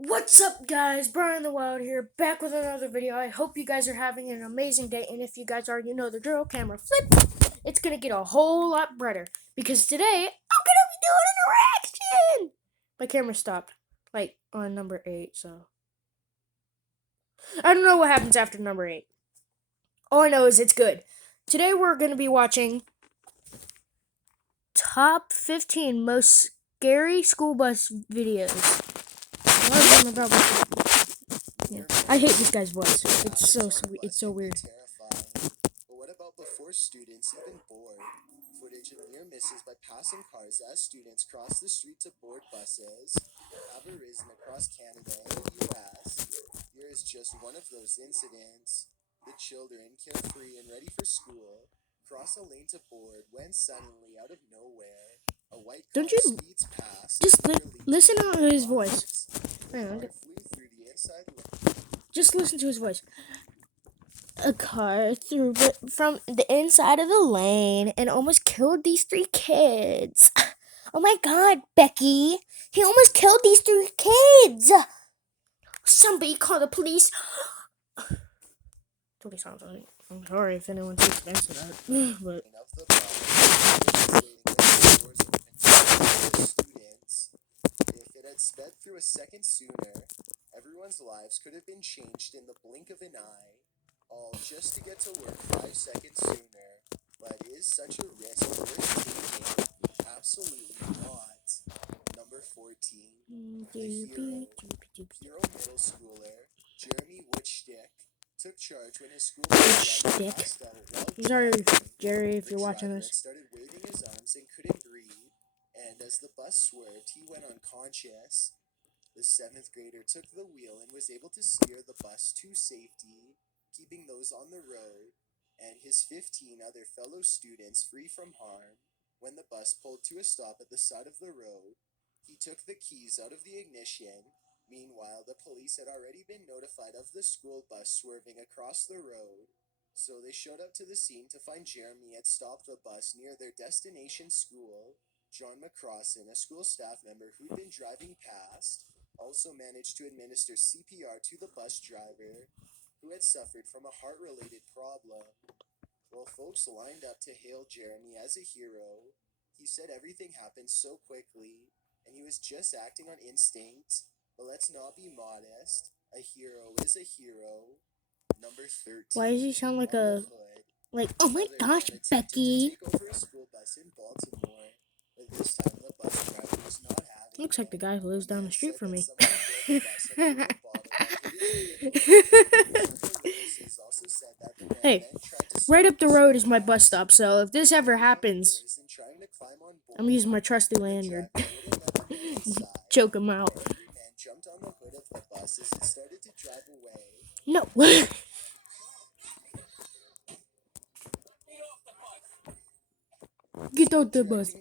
What's up, guys? Brian the Wild here, back with another video. I hope you guys are having an amazing day, and if you guys are, you know the drill. Camera flip. It's gonna get a whole lot brighter because today I'm gonna be doing a reaction. My camera stopped, like on number 8, so I don't know what happens after number 8. All I know is it's good. Today we're gonna be watching top 15 most scary school bus videos. Yeah. I hate this guy's voice. It's so sweet. It's so weird. Terrifying. But what about before students even board? Footage of near misses by passing cars as students cross the street to board buses have arisen across Canada and the US. Here is just one of those incidents. The children, carefree and ready for school, cross a lane to board when suddenly, out of nowhere, a white car Don't you speeds past. just listen to his voice? The car flew through the inside lane. Just listen to his voice. A car threw from the inside of the lane and almost killed these 3 kids. Oh my god, Becky. He almost killed these 3 kids. Somebody call the police. Totally sounds like. I'm sorry if anyone takes offense to that. But If it had sped through a second sooner, everyone's lives could have been changed in the blink of an eye, all just to get to work 5 seconds sooner. But is such a risk worth taking? Absolutely not. Number 14. The hero. Hero middle schooler, Jeremy Woodstick, took charge when his school passed out while sorry, driving. Jerry, if The you're watching driver this. started waving his arms and couldn't breathe, and as the bus swerved, he went unconscious. The 7th grader took the wheel and was able to steer the bus to safety, keeping those on the road, and his 15 other fellow students free from harm. When the bus pulled to a stop at the side of the road, he took the keys out of the ignition. Meanwhile, the police had already been notified of the school bus swerving across the road, so they showed up to the scene to find Jeremy had stopped the bus near their destination school. John McCrossan, a school staff member who'd been driving past, also managed to administer CPR to the bus driver, who had suffered from a heart-related problem. While folks lined up to hail Jeremy as a hero, he said everything happened so quickly, and he was just acting on instinct. But let's not be modest. A hero is a hero. Number 13. Why does he sound like a... Like, oh my Another gosh, man attempted Becky. to take over a school bus in Baltimore, but this time the bus driver was not having Looks like the it. guy who lives down the street from me. Hey, right up the road is my bus stop, so if this ever happens, I'm using my trusty lanyard. Choke him out. No. Get out the bus.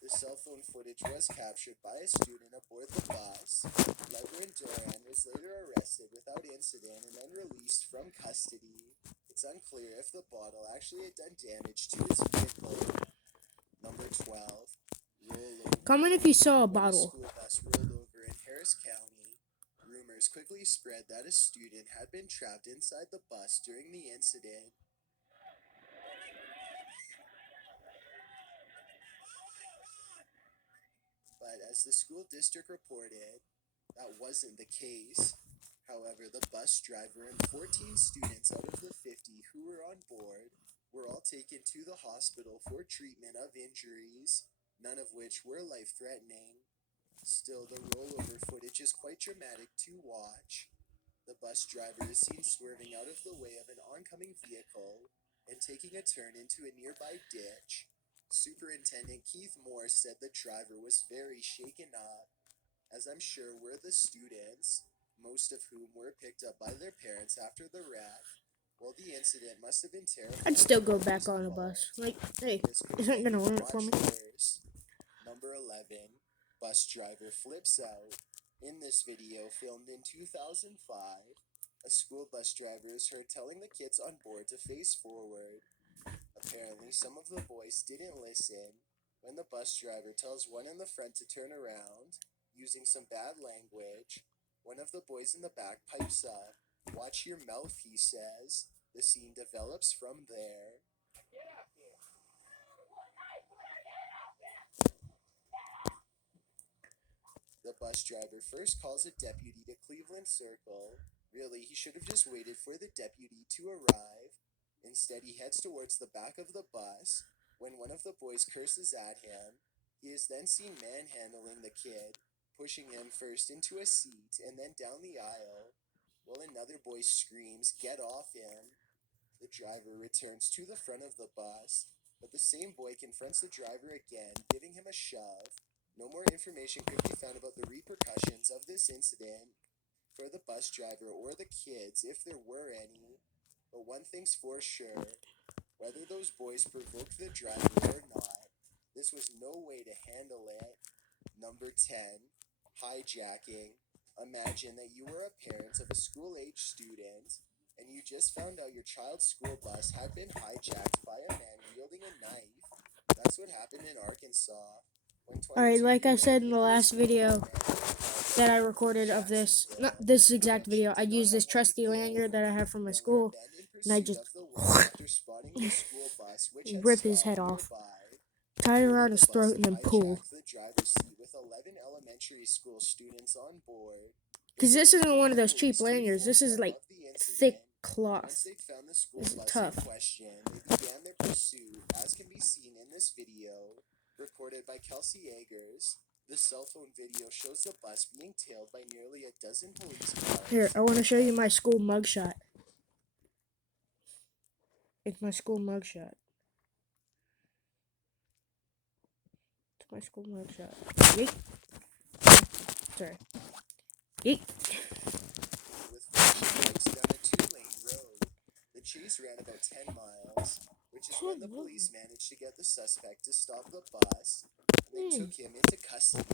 The cell phone footage was captured by a student aboard the bus. Leverin Doran was later arrested without incident and then released from custody. It's unclear if the bottle actually had done damage to his vehicle. Number 12. Rollover. Comment if you saw a When bottle. school bus rolled over in Harris County, rumors quickly spread that a student had been trapped inside the bus during the incident. But as the school district reported, that wasn't the case. However, the bus driver and 14 students out of the 50 who were on board were all taken to the hospital for treatment of injuries, none of which were life-threatening. Still, the rollover footage is quite dramatic to watch. The bus driver is seen swerving out of the way of an oncoming vehicle and taking a turn into a nearby ditch. Superintendent Keith Moore said the driver was very shaken up, as I'm sure were the students, most of whom were picked up by their parents after the wreck. While the incident must have been terrifying, I'd still go back on a bus. Like, hey, isn't gonna ruin it for me. Number 11. Bus driver flips out. In this video, filmed in 2005, a school bus driver is heard telling the kids on board to face forward. Apparently, some of the boys didn't listen. When the bus driver tells one in the front to turn around, using some bad language. One of the boys in the back pipes up. "Watch your mouth," he says. The scene develops from there. The bus driver first calls a deputy to Cleveland Circle. Really, he should have just waited for the deputy to arrive. Instead, he heads towards the back of the bus. When one of the boys curses at him, he is then seen manhandling the kid, pushing him first into a seat and then down the aisle, while another boy screams, "Get off him!" The driver returns to the front of the bus, but the same boy confronts the driver again, giving him a shove. No more information could be found about the repercussions of this incident for the bus driver or the kids, if there were any. But one thing's for sure, whether those boys provoked the driver or not, this was no way to handle it. Number 10, hijacking. Imagine that you were a parent of a school-age student and you just found out your child's school bus had been hijacked by a man wielding a knife. That's what happened in Arkansas. Alright, like I said in the last video that I recorded of this, not this exact video, I used this trusty lanyard that I have from my school, and I just rip his head off, tie it around his throat, and then pull. The driver's seat with 11 elementary school students on board. Because this isn't one of those cheap lanyards, this is like thick cloth. Once they found the school This is bus tough. in question, they began their pursuit, as can be seen in this video, recorded by Kelsey Eggers. The cell phone video shows the bus being tailed by nearly a dozen police cars. Here, I want to show you my school mugshot. It's my school mugshot. It's my school mugshot. Yeet. Sorry. Yeet. With flashing lights down a two-lane road. The chase ran about 10 miles, which is when the police managed to get the suspect to stop the bus, and they took him into custody.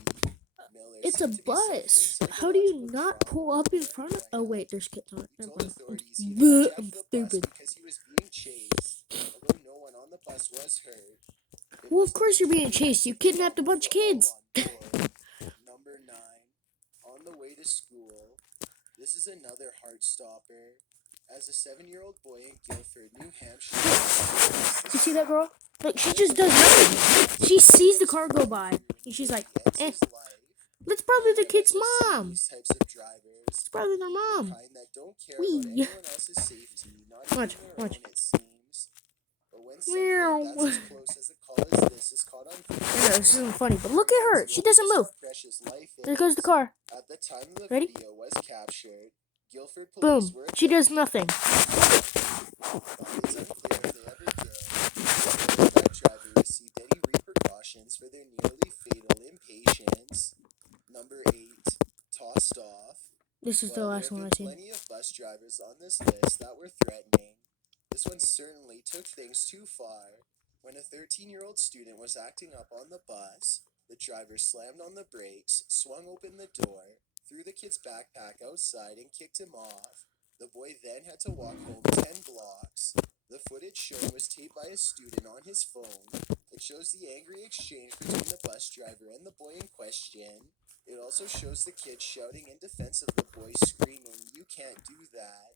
Miller It's a seemed to be bus. suffering How do you psychological not trauma pull up in from front of? the Oh paranoia. wait, there's kids on it. He Never told mind. authorities he Bleh, hijacked I'm the bus stupid. because he was being chased, although no one on the bus was hurt. It Well, was of the course you're being victim chased. You kidnapped a bunch of kids. on board. Number 9, on the way to school. This is another heart stopper. As a 7-year-old boy in Guilford, New Hampshire. You see that girl? Look, she just does nothing. She sees the car go by, and she's like, "Eh, that's probably the kid's mom. These types of drivers, It's probably their the mom." kind that don't care Wee. about anyone else's safety, not even Watch, their watch. own, it seems. But when something Meow. that's as close as a call as this is caught on I know, video, this isn't funny, but look at her. She doesn't move. precious life There goes the is. car. At the time the Ready? video was captured, Guilford Boom. police were She does nothing. It's unclear if they ever did. Whether that driver received any repercussions for their nearly fatal impatience. Number 8, tossed off. This is the Well, last there one have I've been seen. plenty of bus drivers on this list that were threatening. This one certainly took things too far. When a 13-year-old student was acting up on the bus, the driver slammed on the brakes, swung open the door, threw the kid's backpack outside, and kicked him off. The boy then had to walk home 10 blocks. The footage shown was taped by a student on his phone. It shows the angry exchange between the bus driver and the boy in question. It also shows the kid shouting in defense of the boy, screaming, "You can't do that."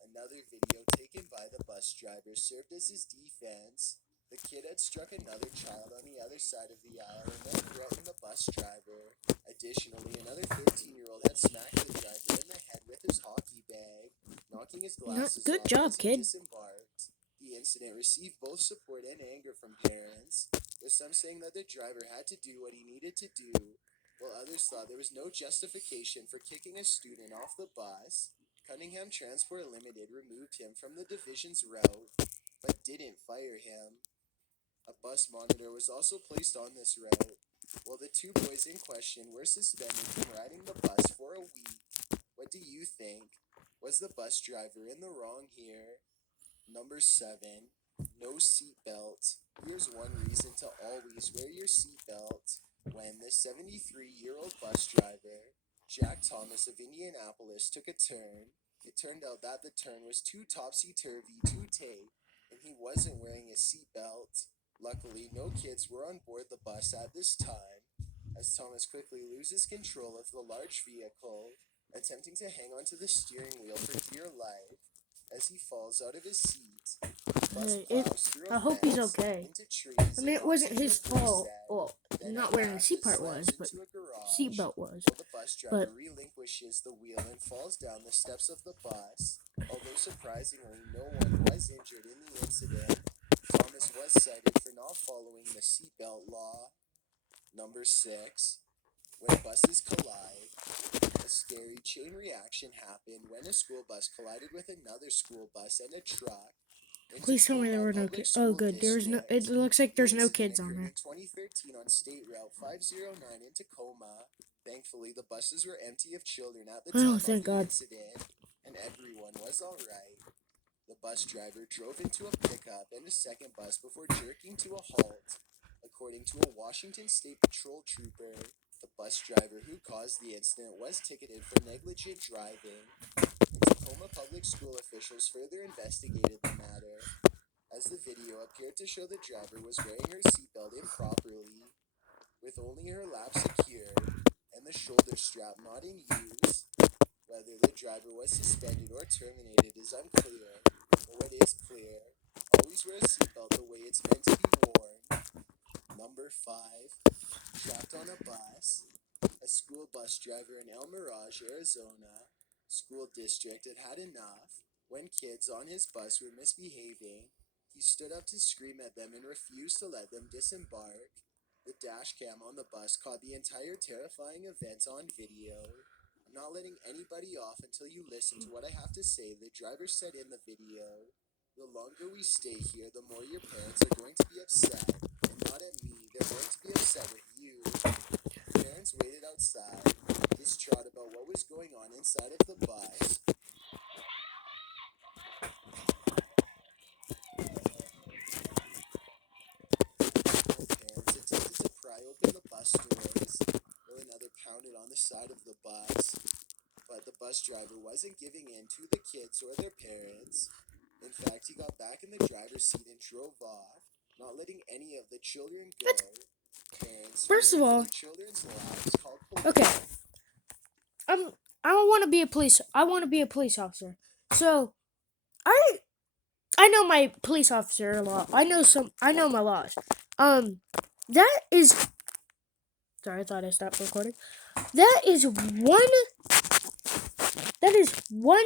Another video taken by the bus driver served as his defense. The kid had struck another child on the other side of the aisle and then threatened the bus driver. Additionally, another 13-year-old had smacked the driver in the head with his hockey bag, knocking his glasses Good off job, as he kid. disembarked. The incident received both support and anger from parents, with some saying that the driver had to do what he needed to do, while others thought there was no justification for kicking a student off the bus. Cunningham Transport Limited removed him from the division's route, but didn't fire him. A bus monitor was also placed on this route, while the two boys in question were suspended from riding the bus for a week. What do you think? Was the bus driver in the wrong here? Number 7, no seatbelt. Here's one reason to always wear your seatbelt. When the 73-year-old bus driver, Jack Thomas of Indianapolis, took a turn, It turned out that the turn was too topsy-turvy to take, and he wasn't wearing a seatbelt. Luckily, no kids were on board the bus at this time, as Thomas quickly loses control of the large vehicle, attempting to hang onto the steering wheel for dear life. As he falls out of his seat, the bus plows through a I hope he's fence, okay. into trees, I mean, and it knocks wasn't into his a brick fault. set. Well, Then not at wearing the last, seat it part slams was, but into a garage, seatbelt was. while the bus driver But relinquishes the wheel and falls down the steps of the bus. Although surprisingly, no one was injured in the incident, Thomas was cited for not following the seatbelt law. Number 6. When buses collide. A scary chain reaction happened when a school bus collided with another school bus and a truck. In please tell me there Tacoma were no Public kids. Oh, School good. There was no. District. It looks like there's The no incident kids on occurred there. in 2013 on State Route 509 in Tacoma. Thankfully, the buses were empty of children at the time Oh, of thank the God. incident, and everyone was alright. The bus driver drove into a pickup and a second bus before jerking to a halt. According to a Washington State Patrol trooper, the bus driver who caused the incident was ticketed for negligent driving. And Tacoma public school officials further investigated the matter, as the video appeared to show the driver was wearing her seatbelt improperly, with only her lap secured and the shoulder strap not in use. Whether the driver was suspended or terminated is unclear, but what is clear, always wear a seatbelt the way it's meant to be worn. Number 5. Trapped on a bus. A school bus driver in El Mirage, Arizona, school district had enough. When kids on his bus were misbehaving, he stood up to scream at them and refused to let them disembark. The dash cam on the bus caught the entire terrifying event on video. I'm not letting anybody off until you listen to what I have to say, the driver said in the video. The longer we stay here, the more your parents are going to be upset. And not at me, they're going to be upset with you. Parents waited outside, distraught about what was going on inside of the bus. Parents attempted to pry open the bus doors, while another pounded on the side of the bus. But the bus driver wasn't giving in to the kids or their parents. In fact, he got back in the driver's seat and drove off, not letting any of the children go. Parents First of all, the children's lives called police. okay. I don't want to be a police. I want to be a police officer. So, I know my police officer law. I know my laws. That is. Sorry, I thought I stopped recording. That is one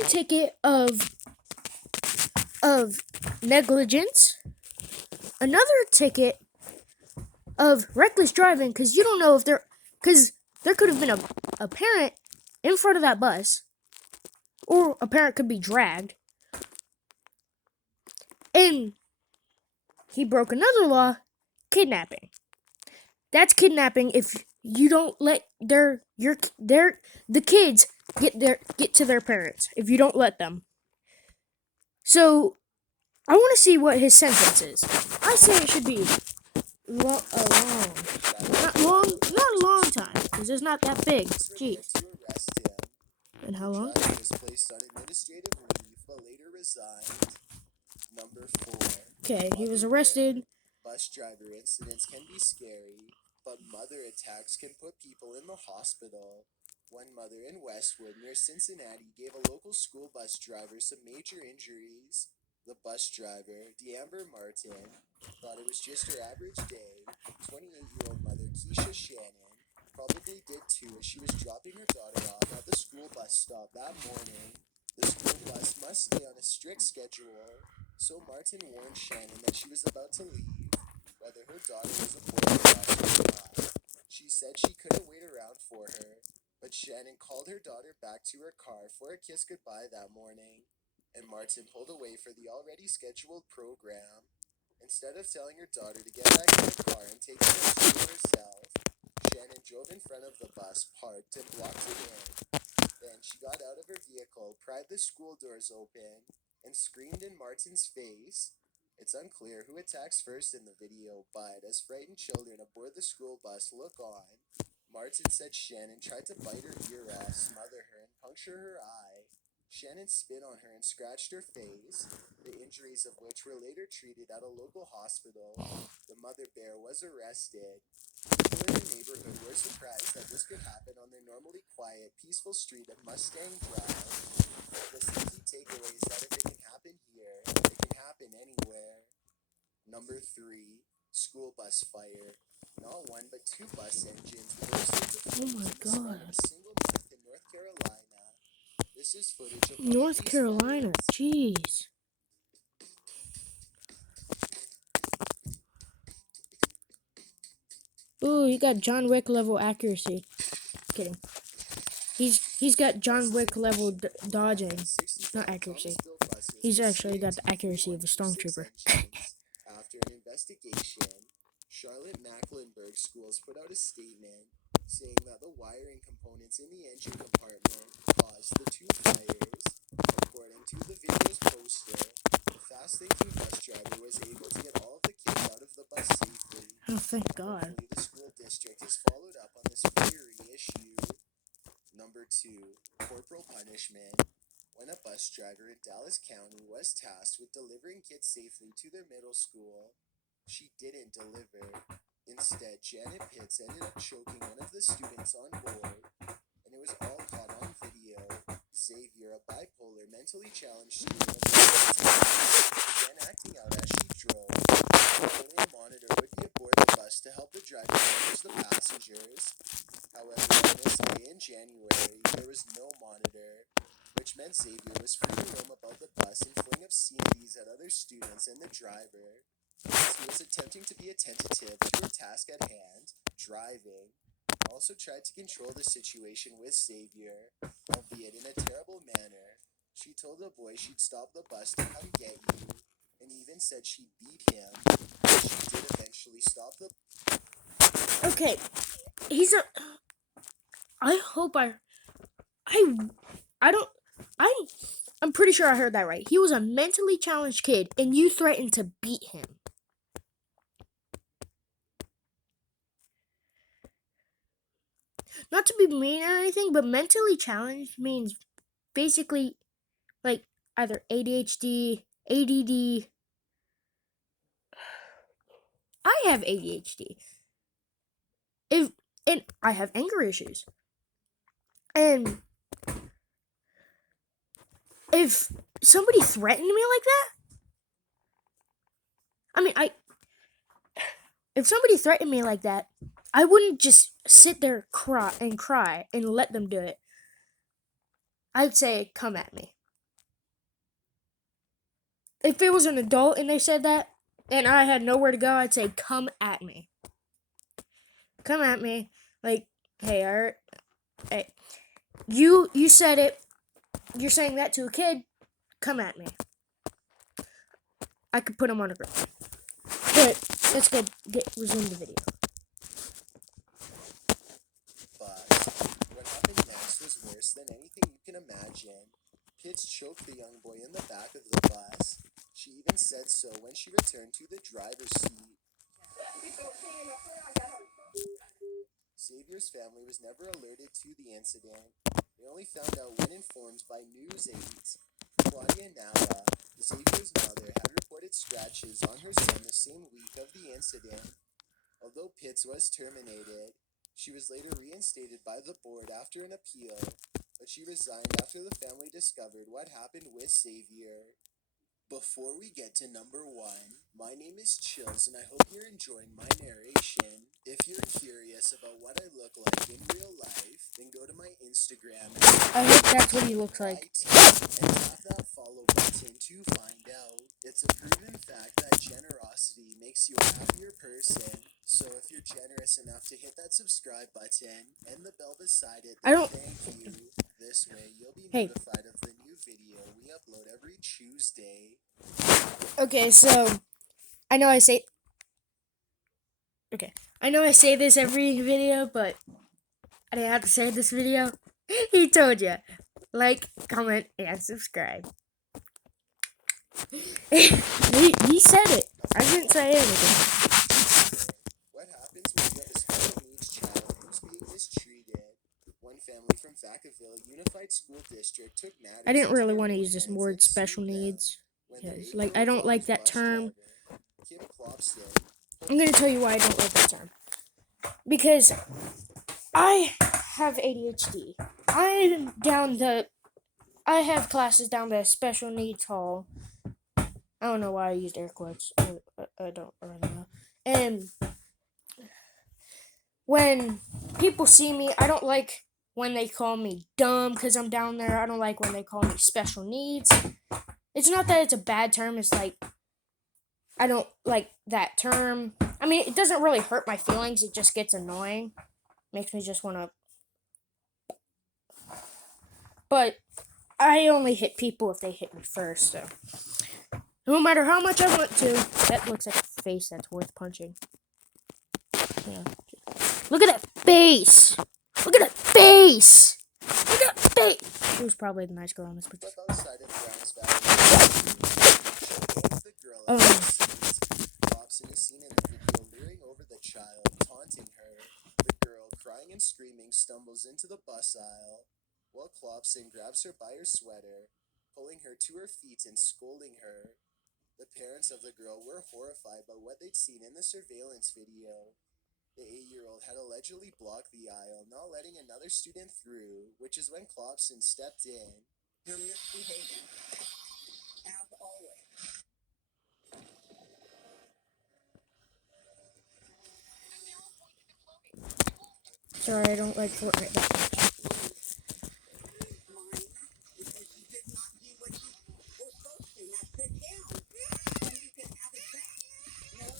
ticket of negligence. Another ticket of reckless driving, because you don't know if because there could have been a parent in front of that bus, or a parent could be dragged, and he broke another law, kidnapping. That's kidnapping if you don't let the kids get to their parents, if you don't let them. So I want to see what his sentence is. I say it should be not a long time, because it's not that big. Jeez. To arrest him. And how long? The driver was placed on administrative leave, but later resigned. Number 4. Okay, he was Mother arrested. bear. Bus driver incidents can be scary, but mother attacks can put people in the hospital. One mother in Westwood, near Cincinnati, gave a local school bus driver some major injuries. The bus driver, D'Amber Martin, thought it was just her average day. 28-year-old mother Keisha Shannon probably did too, as she was dropping her daughter off at the school bus stop that morning. The school bus must stay on a strict schedule, so Martin warned Shannon that she was about to leave, whether her daughter was aboard the bus or not. She said she couldn't wait around for her, but Shannon called her daughter back to her car for a kiss goodbye that morning, and Martin pulled away for the already scheduled program. Instead of telling her daughter to get back in the car and take her to herself, Shannon drove in front of the bus, parked, and blocked it in. Then she got out of her vehicle, pried the school doors open, and screamed in Martin's face. It's unclear who attacks first in the video, but as frightened children aboard the school bus look on, Martin said Shannon tried to bite her ear off, smother her, and puncture her eye. Shannon spit on her and scratched her face, the injuries of which were later treated at a local hospital. The mother bear was arrested. People in the neighborhood were surprised that this could happen on their normally quiet, peaceful street of Mustang Drive. The key takeaway is that if it can happen here, it can happen anywhere. Number 3, school bus fire. Not one, but 2 bus engines burst into Oh my flames in the span of God. a single month in North Carolina. This is footage of one of North these Carolina. fires. Jeez. Ooh, he got John Wick level accuracy. Kidding. He's got John Wick level dodging, not accuracy. He's actually got the accuracy of a stormtrooper. After an investigation, Charlotte Mecklenburg Schools put out a statement saying that the wiring components in the engine compartment caused the 2 fires. According to the video's poster, the fast-thinking bus driver was able to get all of the kids out of the bus safely. Oh, thank God. Hopefully, the school district has followed up on this fiery issue. Number 2, corporal punishment. When a bus driver in Dallas County was tasked with delivering kids safely to their middle school, she didn't deliver. Instead, Janet Pitts ended up choking one of the students on board, and it was all caught on video. Xavier, a bipolar, mentally challenged student of began acting out as she drove. Only a monitor would be aboard the bus to help the driver manage the passengers. However, on this day in January, there was no monitor, which meant Xavier was free to roam about the bus and fling obscenities at other students and the driver. He was attempting to be attentive to her task at hand, driving. Also tried to control the situation with Xavier, albeit in a terrible manner. She told the boy she'd stop the bus to come get you, and even said she'd beat him. She did eventually stop the... Okay, I'm pretty sure I heard that right. He was a mentally challenged kid, and you threatened to beat him. Not to be mean or anything, but mentally challenged means basically like either ADHD, ADD. I have ADHD. And I have anger issues. And if somebody threatened me like that, if somebody threatened me like that, I wouldn't just sit there cry and let them do it. I'd say, come at me. If it was an adult and they said that, and I had nowhere to go, I'd say, come at me. Come at me. Like, hey, hey, you said it. You're saying that to a kid. Come at me. I could put him on a group. But let's resume the video. But what happened next was worse than anything you can imagine. Pitts choked the young boy in the back of the bus. She even said so when she returned to the driver's seat. Xavier's family was never alerted to the incident. They only found out when informed by News 8. Claudia Nava, Xavier's mother, had reported scratches on her son the same week of the incident. Although Pitts was terminated, she was later reinstated by the board after an appeal, but she resigned after the family discovered what happened with Xavier. Before we get to number 1, my name is Chills and I hope you're enjoying my narration. If you're curious about what I look like in real life, then go to my Instagram I hope that's what he looks like. and tap that follow button to find out. It's a proven fact that generosity makes you a happier person. So if you're generous enough to hit that subscribe button and the bell beside it, then thank you. This way you'll be notified of the new video we upload every Tuesday. Okay, so I know I say this every video, but I didn't have to say this video. He told you. Like, comment, and subscribe. he said it. I didn't say anything. What happens when you have a special needs child who's being mistreated? One family family from Vacaville Unified School District took matters I didn't into really their want to own use this hands word and special sued them needs. when their Because, like, 8-year-old I don't daughter's like that bus term. driver, Kim Klopston, I'm going to tell you why I don't like that term. Because I have ADHD. I have classes down the special needs hall. I don't know why I used air quotes. I don't really know. And when people see me, I don't like when they call me dumb because I'm down there. I don't like when they call me special needs. It's not that it's a bad term. It's like I don't like that term. I mean, it doesn't really hurt my feelings. It just gets annoying. Makes me just want to. But I only hit people if they hit me first, so. No matter how much I want to. That looks like a face that's worth punching. Yeah. Look at that face! Look at that face! Look at that face! She was probably the nice girl in this picture. flip outside of Browns Valley, the girl Oh. Klopston is seen in the video leering over the child, taunting her. The girl, crying and screaming, stumbles into the bus aisle, while Klopston grabs her by her sweater, pulling her to her feet and scolding her. The parents of the girl were horrified by what they'd seen in the surveillance video. The 8-year-old had allegedly blocked the aisle, not letting another student through, which is when Klopston stepped in. You're misbehaving, as always. Sorry, I don't like Fortnite that much. Mine, because you did not do what you were supposed to. Now sit down, and you can have it back. No?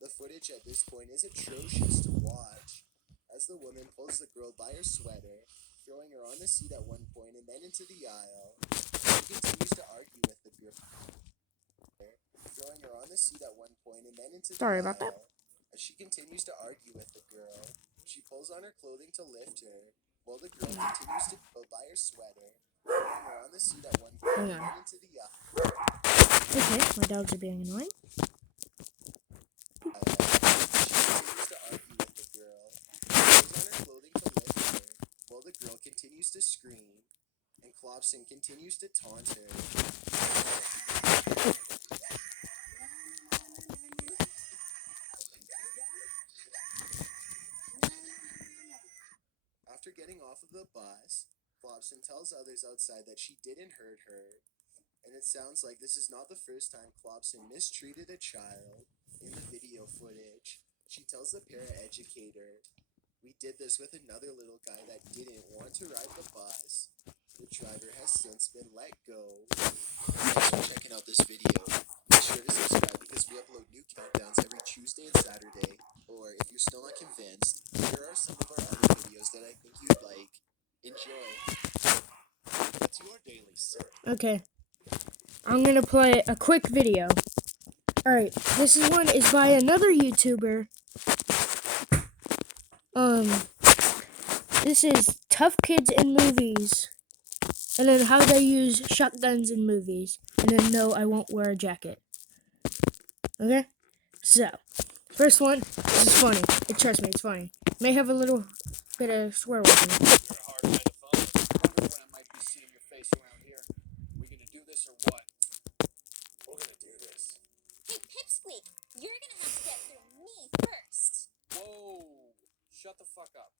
The footage at this point is atrocious to watch, as the woman pulls the girl by her sweater, throwing her on the seat at one point and then into the aisle. She continues to argue with the girl, throwing her on the seat at one point and then into the Sorry aisle. about that. As she continues to argue with the girl, she pulls on her clothing to lift her, while the girl continues to go by her sweater, throwing her on the seat at one point and then into the aisle. Okay, my dogs are being annoying. While the girl continues to scream, and Klopston continues to taunt her. After getting off of the bus, Klopston tells others outside that she didn't hurt her, and it sounds like this is not the first time Klopston mistreated a child. In the video footage, she tells the paraeducator, "We did this with another little guy that didn't want to ride the bus. The driver has since been let go." Thanks for checking out this video. Make sure to subscribe because we upload new countdowns every Tuesday and Saturday. Or if you're still not convinced, here are some of our other videos that I think you'd like. Enjoy. What's your daily sip? Okay. I'm gonna play a quick video. Alright, this one is by another YouTuber. This is Tough Kids in Movies. And then how they use shotguns in movies. And then no, I won't wear a jacket. Okay? So, first one, this is funny. Trust me, it's funny. May have a little bit of swear words in it. You're a hard man to follow. Wonder when I might be seeing your face around here. We gonna do this or what? We're gonna do this. Hey, Pipsqueak, you're gonna have to get through me first. Whoa! Shut the fuck up.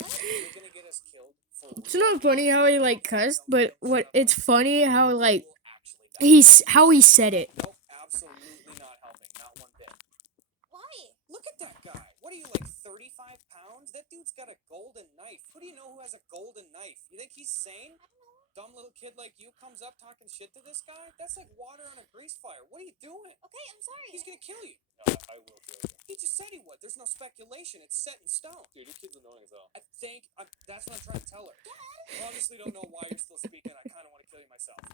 What? You're gonna get us killed for It's not funny how he like cussed, but what it's funny how like will actually die. how he said it. Nope, absolutely not helping. Not one bit. Why? Look at that guy. What are you, like 35 pounds? That dude's got a golden knife. Who do you know who has a golden knife? You think he's sane? I don't know. Dumb little kid like you comes up talking shit to this guy? That's like water on a grease fire. What are you doing? Okay, I'm sorry. He's gonna kill you. No, I will kill you. He just said he would. There's no speculation. It's set in stone. Dude, your kid's annoying as hell. That's what I'm trying to tell her. I honestly don't know why you're still speaking. I kind of want to kill you myself.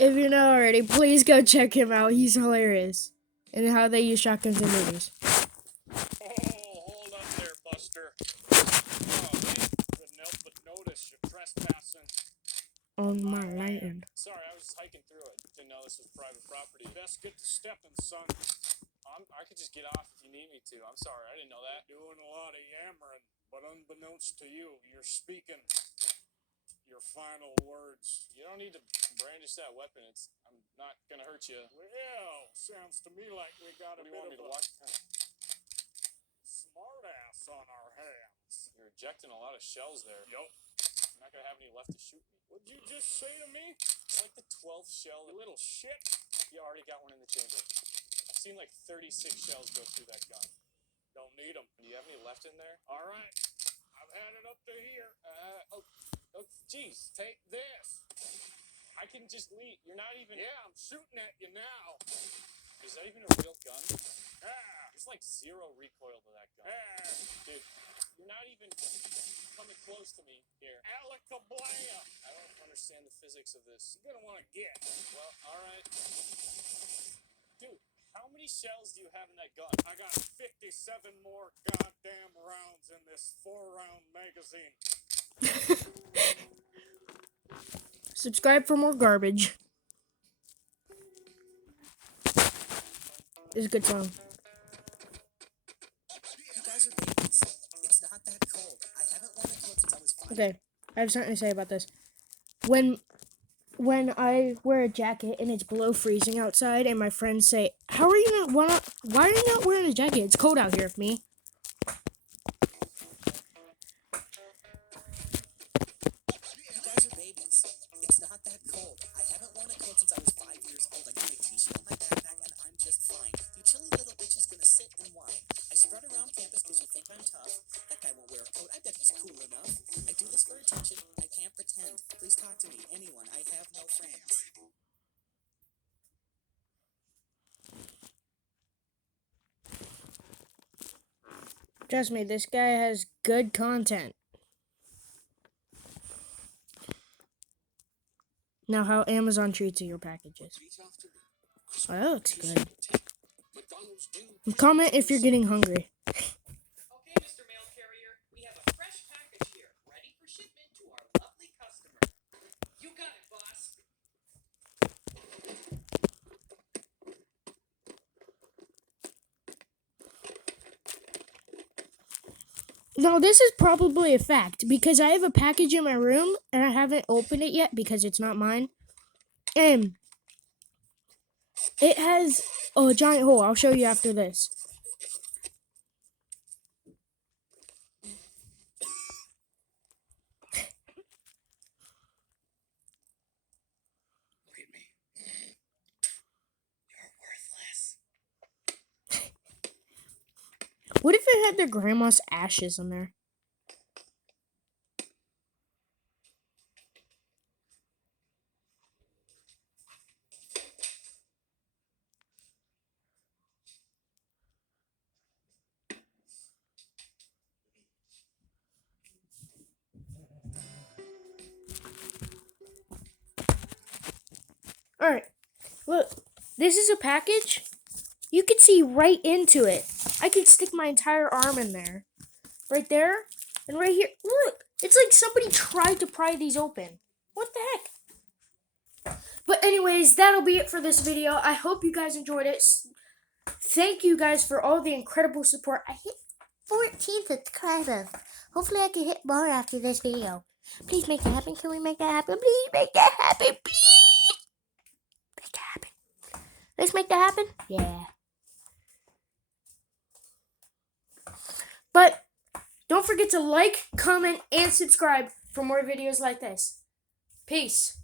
If you're not already, please go check him out. He's hilarious. And how they use shotguns in movies. Oh, hold up there, Buster. Oh, man. Couldn't help but notice you're trespassing. On my land. Sorry, I was hiking through it. Didn't know this was private property. Best get to stepping, son. I could just get off if you need me to. I'm sorry, I didn't know that. Doing a lot of yammering, but unbeknownst to you, you're speaking your final words. You don't need to brandish that weapon. I'm not gonna hurt you. Well, sounds to me like we got What a do you bit want me of to a watch? smart ass on our hands. You're ejecting a lot of shells there. Yup. I'm not gonna have any left to shoot me. What'd you just say to me? It's like the 12th shell. You little shit. You already got one in the chamber. I've seen like 36 shells go through that gun. Don't need them. Do you have any left in there? All right. I've had it up to here. Oh, geez. Take this. I can just leave. You're not even. Yeah, I'm shooting at you now. Is that even a real gun? Ah, There's like 0 recoil to that gun. ah, Dude, you're not even coming close to me here. Alakablaya. I don't understand the physics of this. You're gonna want to get. Well, alright. Dude, how many shells do you have in that gun? I got 57 more goddamn rounds in this 4-round magazine. Subscribe for more garbage. It's a good song. You guys are babies. It's not that cold. I haven't worn a coat since I was 5. Okay, I have something to say about this. When I wear a jacket and it's below freezing outside, and my friends say, "How are you not? Why are you not wearing a jacket? It's cold out here." For me, You guys are babies. It's not that cold. I haven't worn a coat since I was 5 years old. I got my t-shirt on my backpack and I'm just fine. You chilly little bitches gonna sit and whine. I spread around campus because you think I'm tough. That guy won't wear a coat. I bet he's cool enough. I do this for attention. I can't pretend. Please talk to me. Anyone. I have no friends. trust me, this guy has good content. Now, how Amazon treats your packages. Oh, that looks good. Comment if you're getting hungry. Okay, Mr. Mail Carrier, we have a fresh package here, ready for shipment to our lovely customer. You got it, boss. Now, this is probably a fact because I have a package in my room and I haven't opened it yet because it's not mine. And it has a giant hole. I'll show you after this. Look at me. You're worthless. What if it had their grandma's ashes in there? Alright, look, this is a package. You could see right into it. I could stick my entire arm in there. Right there, and right here. Look, it's like somebody tried to pry these open. What the heck? But anyways, that'll be it for this video. I hope you guys enjoyed it. Thank you guys for all the incredible support. I hit 14 subscribers. Hopefully I can hit more after this video. Please make that happen. Can we make that happen? Please make that happen. Please make that happen. Let's make that happen. Yeah. But don't forget to like, comment, and subscribe for more videos like this. Peace.